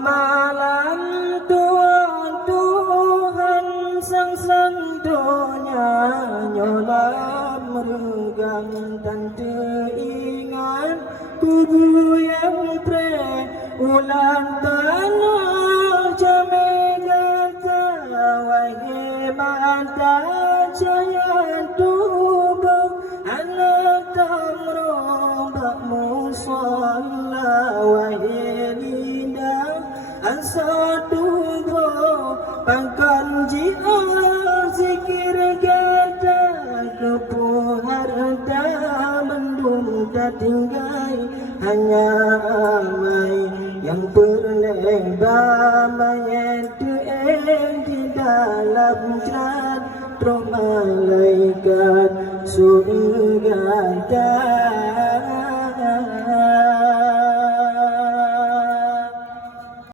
malam Tuhan sang sentuhnya nyolam meregang dan teringat kubu yang ulang tanah jamin wahai mata jaya tubuh anak tamro bak musalla wahai lidah asadu pangkan jihad zikir gada kepuh harta mendung tinggai hanya amai yang berlebar menyentuh di dalam jad malaikat surga.